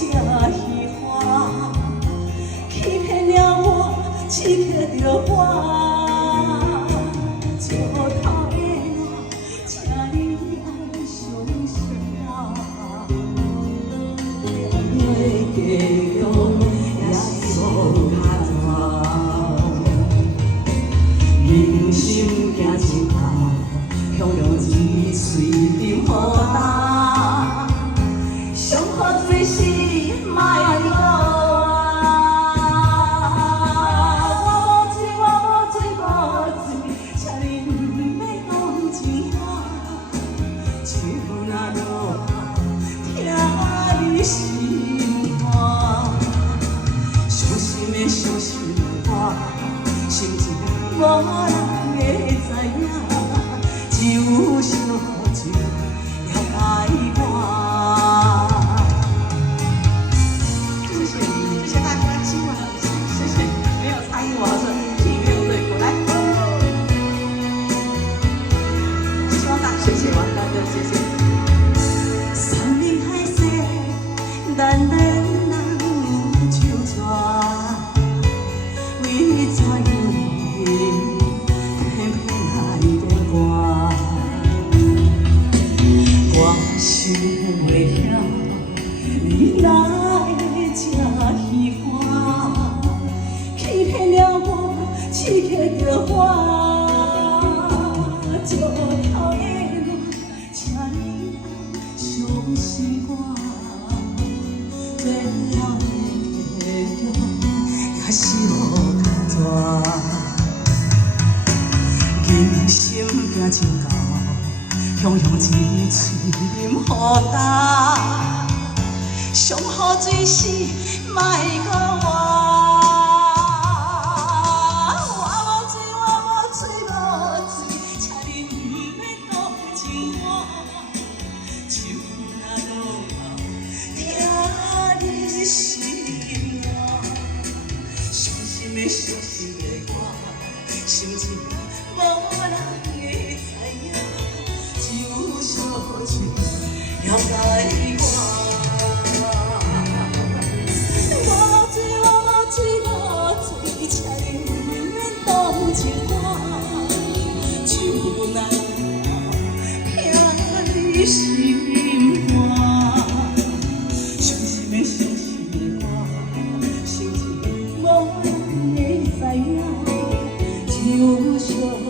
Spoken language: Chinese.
喜欢，欺骗了我，刺激着我。石头的我，请你爱相信我。会继续也是无他大，人生行一道，向阳一嘴饮好干。上好最是莫讲我无醉，请你不要讲情话。手若落，听你心肝。伤心的伤心的我，心情无人会知影，只有烧酒了解我。谢谢王大哥，谢谢。山明海誓，咱两人有手抓，为怎样偏偏爱着我？我想袂晓，你来这喜欢，欺骗了我，刺激着我。石头的请你相信我，免了的也是无他大。人生行真厚，雄雄一嘴饮好干。上好水是莫讲我。伤心的我，心情无人会知影，只有烧酒了解我。我无醉，请你不免当情话，就难听你心肝。伤心的伤心的我，心情无人。知影，只有烧。